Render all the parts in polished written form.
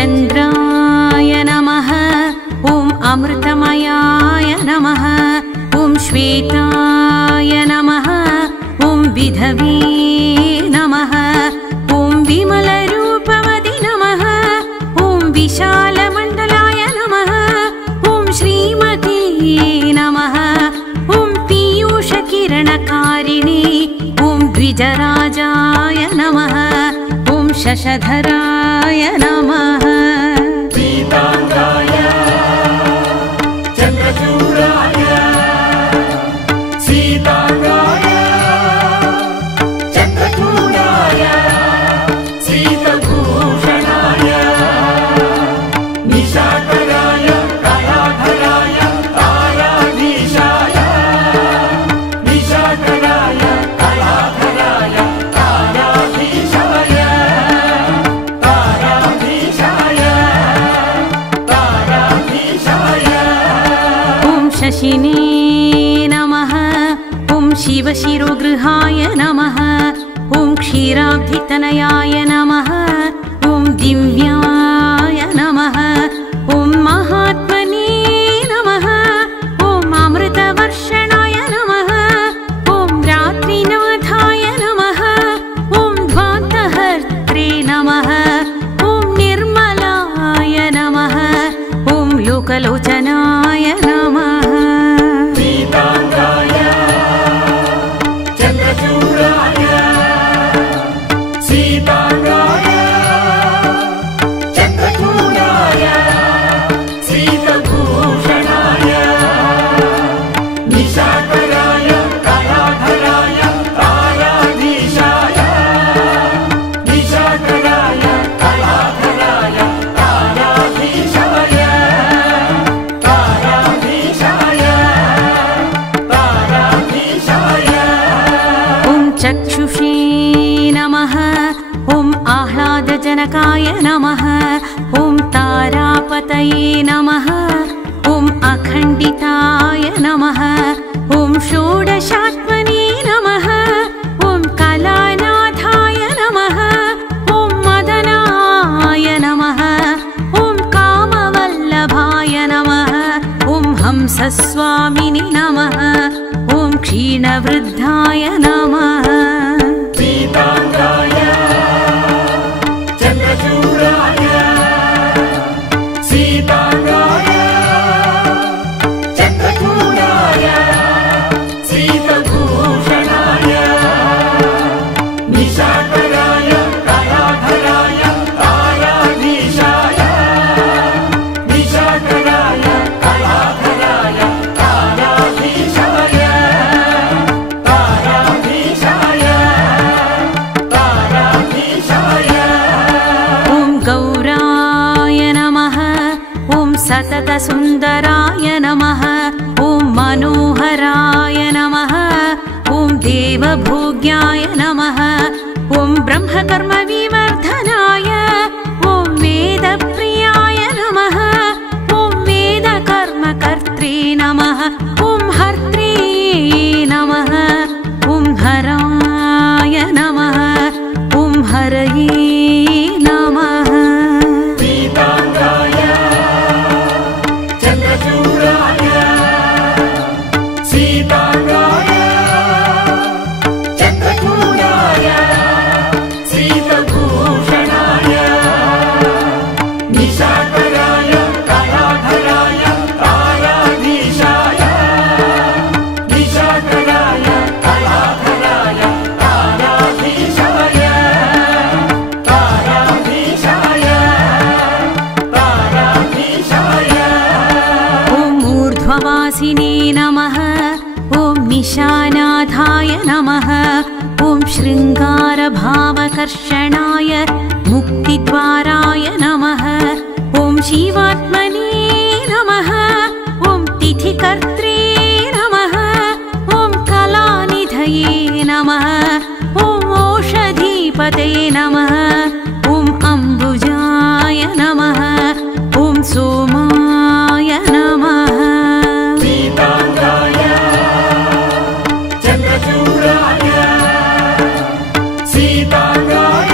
चन्द्राय नमः ॐ अमृतमयाय नमः ॐ श्वेताय नमः ॐ विधवे नमः ॐ विमलरूपवति नमः ॐ विशालमण्डलाय नमः ॐ श्रीमती नमः ॐ पीयूषकिरणकारिणे ॐ द्विजराजाय नमः ॐ शशधराय नमः सीताङ्गाय चन्द्रचूडाय सीताङ्गाय चन्द्रचूडाय सीतभूषणाय निशाकराय कलाधराय ताराधीशाय निशाकराय कलाधराय ताराधीशाय शशिने नमः ॐ शिवशिरोगृहाय नमः ॐ क्षीराब्धितनयाय नमः ॐ दिव्याय नमः ॐ महात्मने नमः ॐ अमृतवर्षणाय नमः ॐ रात्रिनाथाय नमः ॐ ध्वान्तहर्त्रे नमः ॐ निर्मलाय नमः ॐ लोकलोचनाय नमः सीताङ्गाय चन्द्रचूडाय सीताङ्गाय चन्द्रचूडाय सीतभूषणाय निशाकराय कलाधराय ताराधीशाय निशाकराय कलाधराय ताराधीशाय चक्षुषे नमः ॐ आह्लादजनकाय नमः ॐ तारापतये नमः ॐ अखण्डिताय नमः ॐ षोडशात्मने नमः ॐ कलानाथाय नमः ॐ मदनाय नमः ॐ कामवल्लभाय नमः ॐ हंसस्वामिने नमः ॐ क्षीणवृद्धाय नमः सीताङ्गाय चन्द्रचूडाय सीताङ्गाय चन्द्रचूडाय सीतभूषणाय निशाकराय कलाधराय ताराधीशाय निशाकराय कलाधराय ताराधीशाय सततसुन्दराय नमः ॐ मनोहराय नमः ॐ देवभोग्याय नमः ॐ ब्रह्मकर्मविवर्धनाय ॐ वेदप्रियाय नमः ॐ वेदकर्मकर्त्रे नमः ॐ हर्त्रे नमः ॐ हराय नमः ॐ हरये नमः सीताङ्गाय चन्द्रचूडाय सीताङ्गाय चन्द्रचूडाय सीतभूषणाय निशाकराय कलाधराय ताराधीशाय निशाकराय कलाधराय ताराधीशाय ताराधीशाय ताराधीशाय ॐ ऊर्ध्ववासिने नमः ॐ निशानाथाय नमः ॐ शृङ्गारभावकर्षणाय मुक्तिद्वाराय नमः ॐ शिवात्मने नमः ॐ तिथिकर्त्रे नमः ॐ कलानिधये नमः ॐ ओषधीपतये नमः ॐ अम्बुजाय नमः ॐ सोमाय नमः सीताङ्गाय चन्द्रचूडाय सीताङ्गाय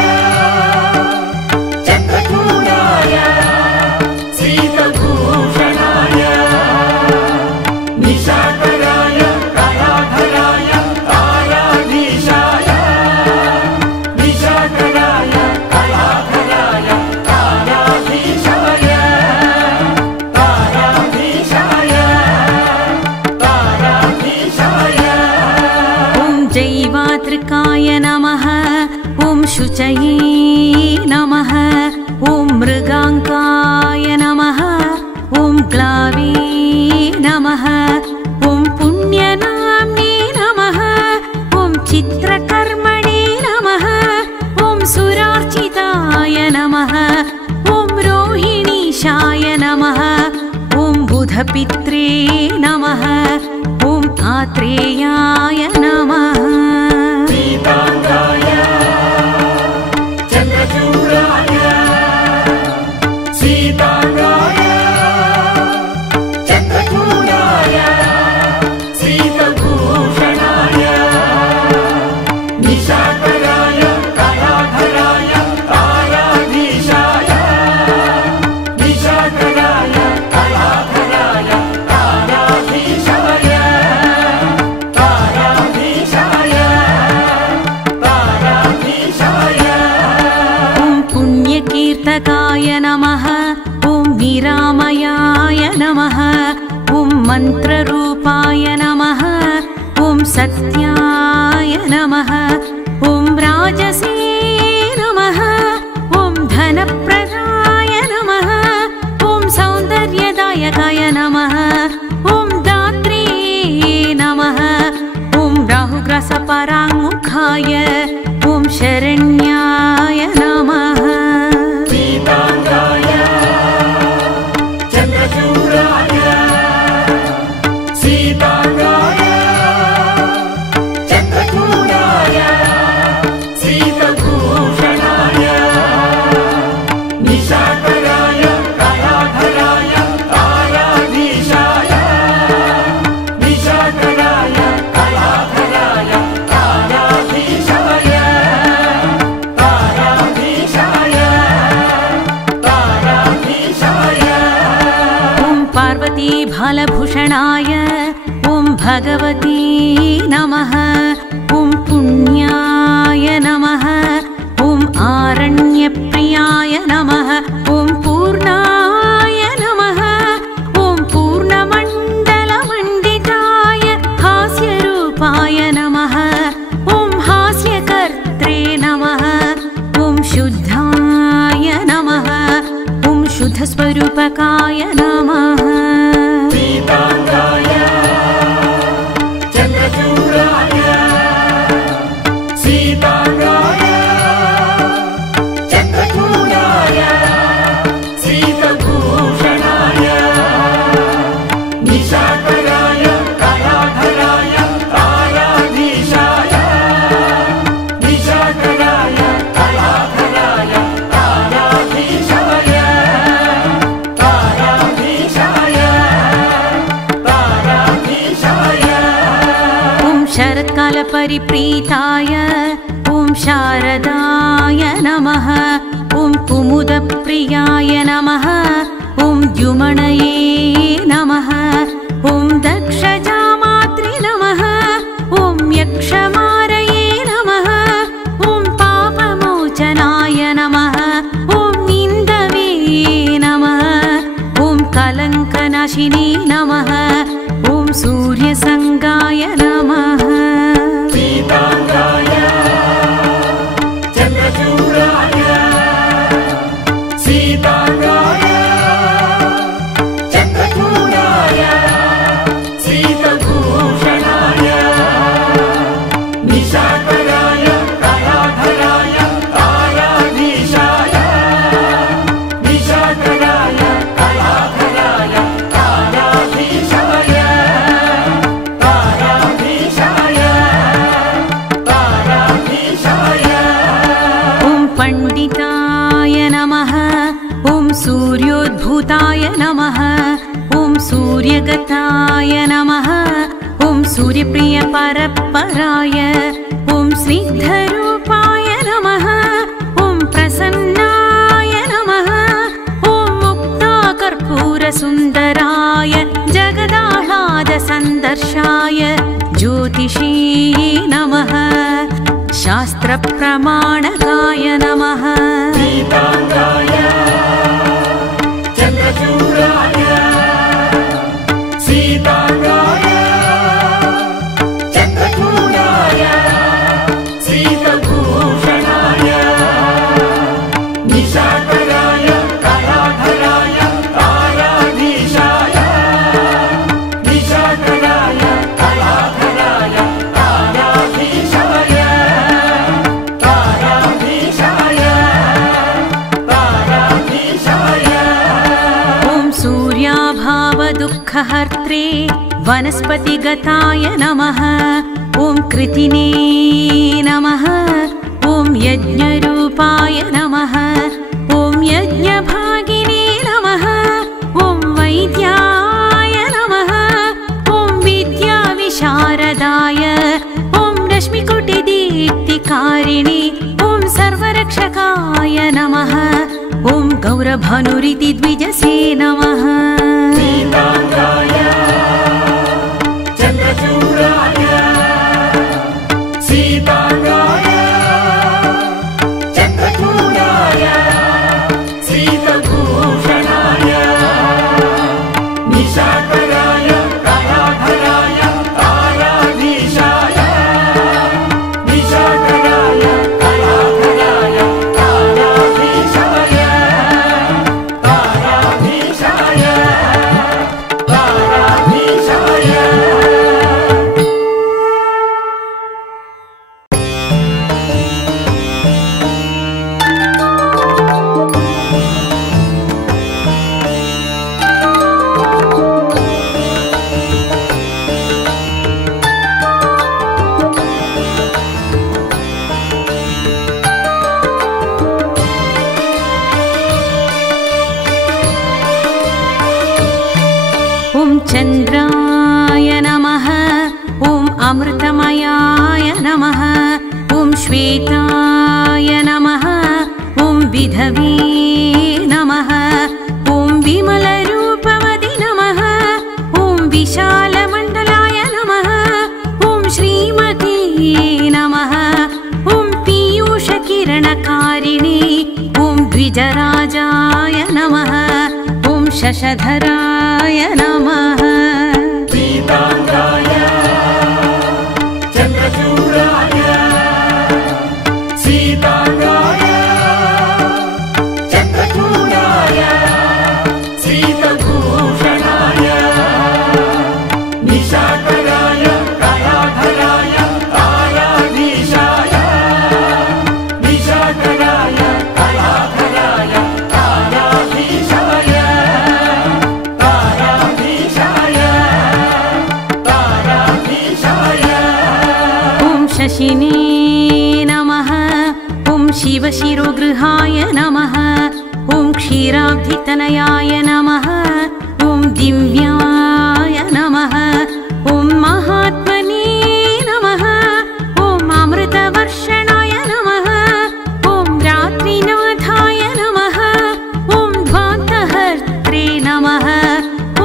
चन्द्रचूडाय शुचये नमः ॐ मृगाङ्काय नमः ॐ ग्लावे नमः ॐ पुण्यनाम्ने नमः ॐ चित्रकर्मणे नमः ॐ सुरार्चिताय नमः ॐ रोहिणीशाय नमः ॐ बुधपित्रे नमः ॐ आत्रेयाय नमः सीताङ्गाय चन्द्रचूडाय सीताङ्गाय चन्द्रचूडाय सीतभूषणाय निशाकराय कलाधराय ताराधीशाय निशाकराय कलाधराय ताराधीशाय ताराधीशाय ताराधीशाय ॐ पुण्यकीर्तकाय नमः ॐ निरामयाय नमः ॐ मन्त्ररूपाय नमः ॐ सत्याय नमः ॐ राजसे नमः ॐ धनप्रदाय नमः ॐ सौन्दर्यदायकाय नमः ॐ दात्रे नमः ॐ राहुग्रसपराङ्मुखाय ॐ शरण्याय नमः सीताङ्गाय चन्द्रचूडाय सीताङ्गाय चन्द्रचूडाय सीतभूषणाय निशाकराय कलाधराय ताराधीशाय निशाकराय कलाधराय ताराधीशाय ताराधीशाय ताराधीशाय ॐ पार्वती भालभूषणाय ॐ भगवती नमः ॐ पुण्याय नमः ॐ आरण्यप्रियाय नमः ॐ पूर्णाय नमः ॐ पूर्णमण्डलमण्डिताय हास्यरूपाय नमः ॐ हास्यकर्त्रे नमः ॐ शुद्धाय नमः ॐ शुद्धस्वरूपकाय नमः सीताङ्गाय चन्द्रचूडाय सीताङ्गाय चन्द्रचूडाय सीतभूषणाय निशाकराय कलाधराय ताराधीशाय निशाकराय कलाधराय ताराधीशाय ताराधीशाय ताराधीशाय ॐ शरत्कालपरिप्रीताय ॐ शारदाय नमः ॐ कुमुदप्रियाय नमः ॐ द्युमणये नमः ॐ दक्षजामात्रे नमः ॐ यक्षमारये नमः ॐ पापमोचनाय नमः ॐ निन्दवे नमः ॐ कलङ्कनाशिनी नमः ॐ सूर्यसङ्गाय नमः सीताङ्गाय चन्द्रचूडाय सीताङ्गाय चन्द्रचूडाय सीतभूषणाय निशाकराय कलाधराय ताराधीशाय निशाकराय कलाधराय ताराधीशाय ताराधीशाय ताराधीशाय ॐ पण्डिताय नमः ॐ सूर्योद्भूताय नमः ॐ सूर्यगताय नमः ॐ सूर्यप्रियपरपराय ॐ स्निग्धरूपाय नमः ॐ प्रसन्नाय नमः ॐ मुक्ताकर्पूरसुन्दराय जगदाह्लादसन्दर्शाय ज्योतिषी नमः शास्त्रप्रमाणकाय नमः सीताङ्गाय चन्द्रचूडाय सीताङ्गाय चन्द्रचूडाय सीतभूषणाय दुःखहर्त्रे वनस्पतिगताय नमः ॐ कृतिने नमः ॐ यज्ञरूपाय नमः ॐ यज्ञभागिने नमः ॐ वैद्याय नमः ॐ विद्याविशारदाय ॐ रश्मिकोटिदीप्तिकारिणे ॐ सर्वरक्षकाय नमः ॐ गौरभानुरिति द्विजसे नमः पीताम्बराय चन्द्रचूडाय सीताम्बराय चन्द्रचूडाय सीतभूषणाय निशाकराय कलाधराय ताराधीशाय निशाकराय कलाधराय ताराधीशाय ताराधीशाय ताराधीशाय ॐ चन्द्राय नमः ॐ अमृतमयाय नमः ॐ श्वेताय नमः ॐ विधवे नमः ॐ विमलरूपवति नमः ॐ विशालमण्डलाय नमः ॐ श्रीमते नमः ॐ पीयूषकिरणकारिणे ॐ द्विजराजाय नमः ॐ शशधराय नमः पीताम्बराय चन्द्रचूडाय सीताम्बराय चन्द्रचूडाय सीतभूषणाय निशाकराय कलाधराय ताराधीशाय निशाकराय कलाधराय ताराधीशाय ताराधीशाय ताराधीशाय ॐ शशिने नमः ॐ शिवशिरोगृहाय नमः ॐ क्षीराब्धितनयाय नमः ॐ दिव्याय नमः ॐ महात्मने नमः ॐ अमृतवर्षणाय नमः ॐ रात्रिनाथाय नमः ॐ ध्वान्तहर्त्रे नमः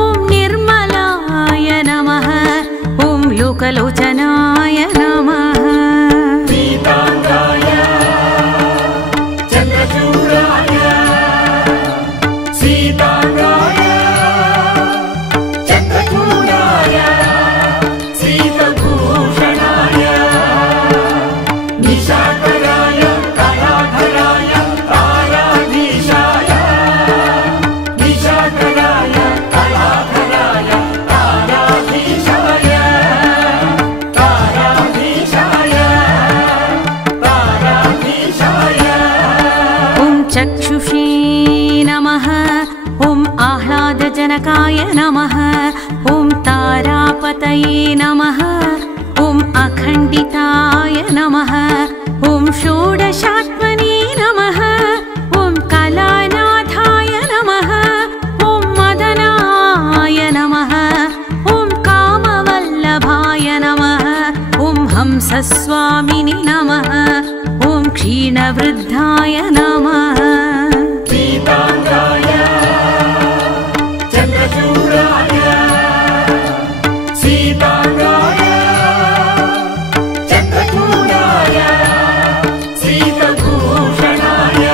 ॐ निर्मलाय नमः ॐ लोकलोचनाय नमः पीताम्बराय चन्द्रचूडाय सीताम्बराय चन्द्रचूडाय सीतभूषणाय निशाकराय कलाधराय ताराधीशाय निशाकराय कलाधराय ताराधीशाय ताराधीशाय ताराधीशाय ॐ चक्षुषे नमः ॐ आह्लादजनकाय नमः ॐ तारापतये नमः ॐ अखण्डिताय नमः ॐ षोडशात्मने नमः ॐ कलानाथाय नमः ॐ मदनाय नमः ॐ कामवल्लभाय नमः ॐ हंसस्वामिने नमः ॐ क्षीणवृद्धाय नमः पीताम्बराय चन्द्रचूडाय सीताम्बराय चन्द्रचूडाय सीतभूषणाय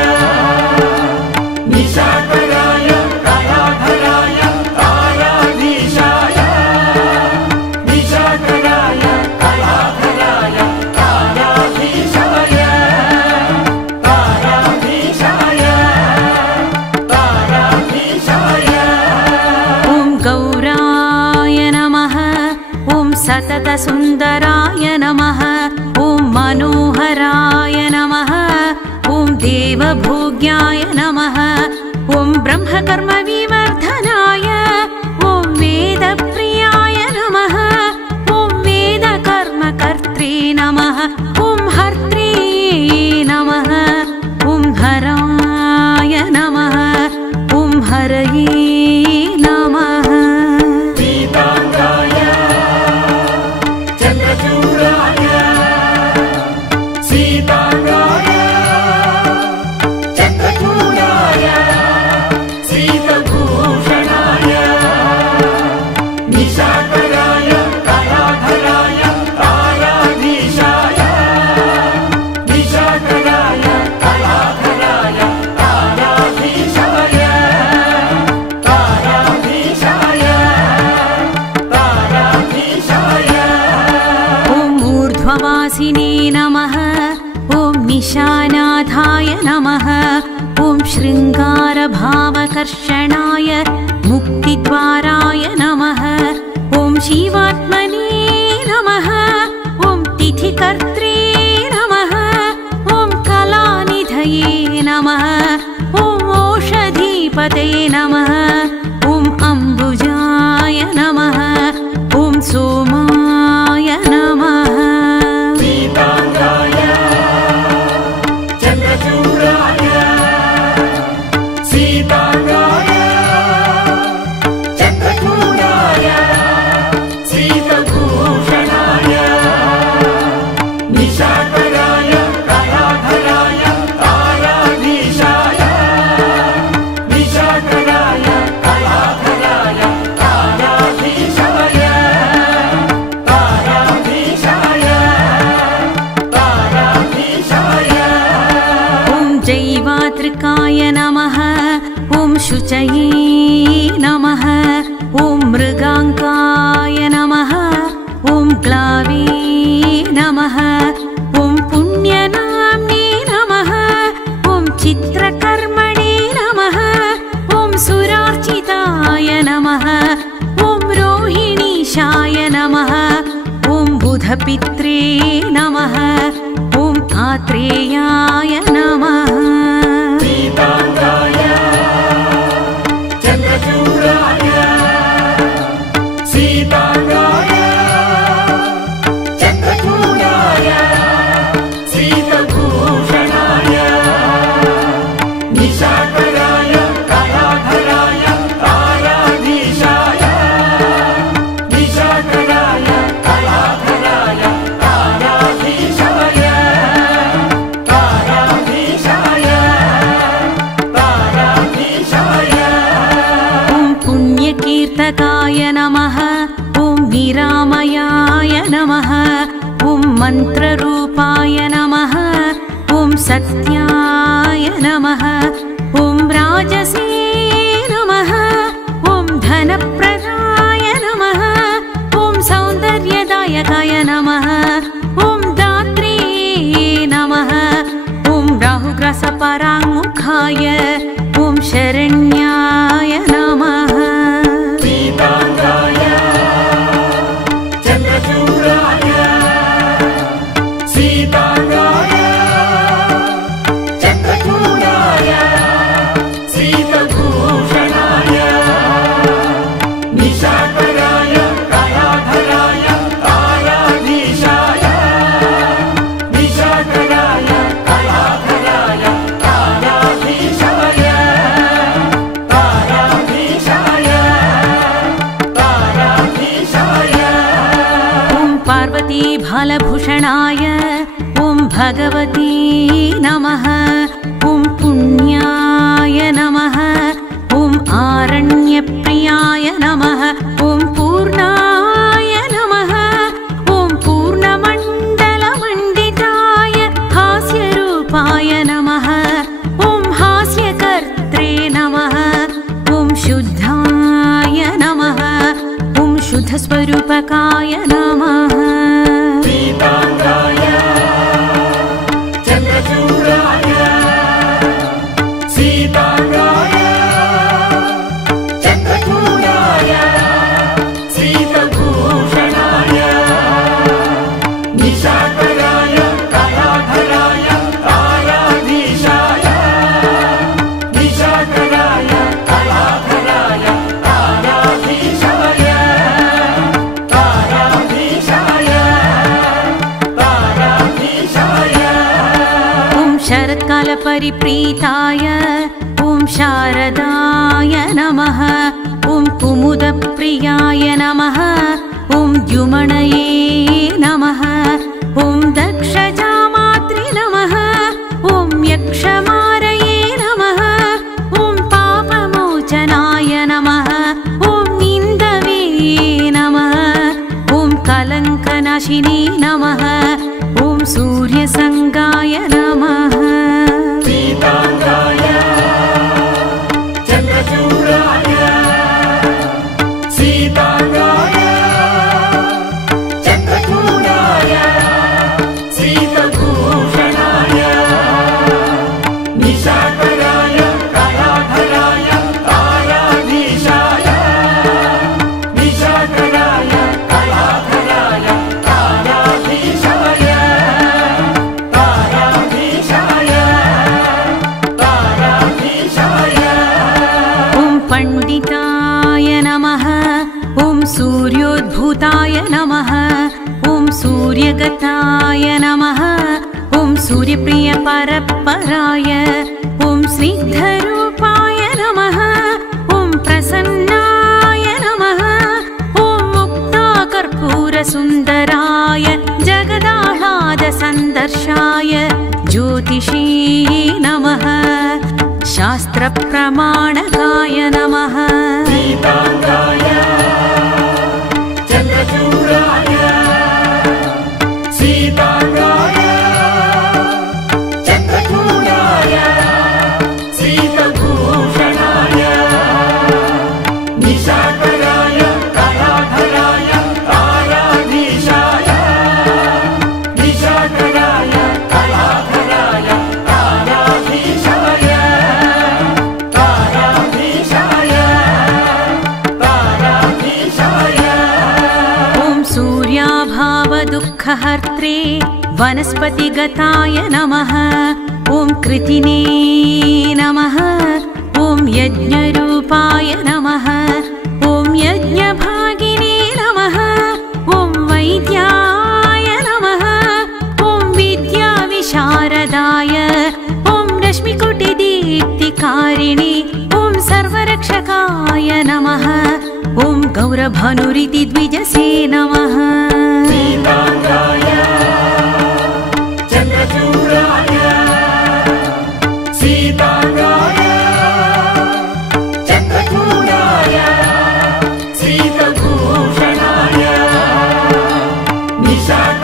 निशाकराय कलाधराय ताराधीशाय निशाकराय कलाधराय ताराधीशाय ताराधीशाय ताराधीशाय ॐ गौराय नमः ॐ सततसुन्दराय नमः ॐ मनोहराय नमः ॐ देवभोग्याय नमः ॐ ब्रह्मकर्मविवर्धनाय ॐ वेद निशानाथाय नमः ॐ शृङ्गारभावकर्षणाय मुक्तिद्वाराय नमः ॐ शिवात्मने नमः ॐ तिथिकर्त्रे नमः ॐ कलानिधये नमः ॐ ओषधीपते नमः ॐ अम्बुजाय नमः ॐ सोमाय नमः पीताम्बराय चन्द्रचूडाय सीताम्बराय चन्द्रचूडाय सीतभूषणाय निशाकराय कलाधराय ताराधीशाय निशाकराय कलाधराय ताराधीशाय ताराधीशाय ताराधीशाय ॐ जैवात्रिकाय नमः ॐ शुचये नमः ॐ मृगाङ्काय नमः ॐ ग्लावे नमः ॐ पुण्यनाम्ने नमः ॐ चित्रकर्मणे नमः ॐ सुरार्चिताय नमः ॐ रोहिणीशाय नमः ॐ बुधपित्रे नमः ॐ आत्रेयाय नमः पीताम्बराय चन्द्रचूडाय सीताम्बराय चन्द्रचूडाय सीतभूषणाय निशाकराय कलाधराय ताराधीशाय निशाकराय कलाधराय ताराधीशाय ताराधीशाय ताराधीशाय ॐ पुण्यकीर्तकाय नमः ॐ निरामयाय नमः ॐ मन्त्ररूपाय नमः ॐ सत्याय नमः ॐ राजसे नमः ॐ धनप्रदाय नमः ॐ सौन्दर्यदायकाय नमः ॐ दात्रे नमः ॐ राहुग्रसपराङ्मुखाय ॐ शरण्याय नमः पीताम्बराय चन्द्रचूडाय सीताम्बराय चन्द्रचूडाय सीतभूषणाय निशाकराय कलाधराय ताराधीशाय निशाकराय कलाधराय ताराधीशाय ताराधीशाय ताराधीशाय ॐ पार्वती भालभूषणाय ॐ भगवती नमः ॐ पुण्याय नमः ॐ आरण्यप्रियाय नमः ॐ पूर्णाय नमः ॐ पूर्णमण्डलमण्डिताय हास्यरूपाय नमः ॐ हास्यकर्त्रे नमः ॐ शुद्धाय नमः ॐ शुद्धस्वरूपकाय नमः पीताम्बराय चन्द्रचूडाय सीताम्बराय चन्द्रचूडाय सीतभूषणाय निशाकराय कलाधराय ताराधीशाय निशाकराय कलाधराय ताराधीशाय ताराधीशाय ताराधीशाय ॐ शरत्कालपरिप्रीताय ॐ शारदाय नमः ॐ कुमुदप्रियाय नमः ॐ द्युमणये नमः ॐ दक्षजामात्रे नमः ॐ यक्षमारये नमः ॐ पापमोचनाय नमः ॐ निन्दवे नमः ॐ कलङ्कनाशिने नमः ॐ सूर्यसङ्गाय नमः पीताम्बराय चन्द्रचूडाय सीताम्बराय चन्द्रचूडाय वरपराय ॐ स्निग्धरूपाय नमः ॐ प्रसन्नाय नमः ॐ मुक्ताकर्पूरसुन्दराय जगदाह्लादसन्दर्शाय ज्योतिषी नमः शास्त्रप्रमाणकाय नमः पीताम्बराय चन्द्रचूडाय सीताम्बराय चन्द्रचूडाय सीतभूषणाय निशाकराय कलाधराय ताराधीशाय निशाकराय कलाधराय ताराधीशाय ताराधीशाय ताराधीशाय ॐ सूर्याभावदुःखहर्त्रे वनस्पतिगताय नमः ॐ कृतिने नमः ॐ यज्ञरूपाय नमः ॐ यज्ञभागिने नमः ॐ वैद्याय नमः ॐ विद्याविशारदाय ॐ रश्मिकोटिदीप्तिकारिणे ॐ सर्वरक्षकाय नमः ॐ गौरभानुरिति द्विजसे नमः पीताम्बराय चन्द्रचूडाय सीताम्बराय चन्द्रचूडाय सीतभूषणाय निशाक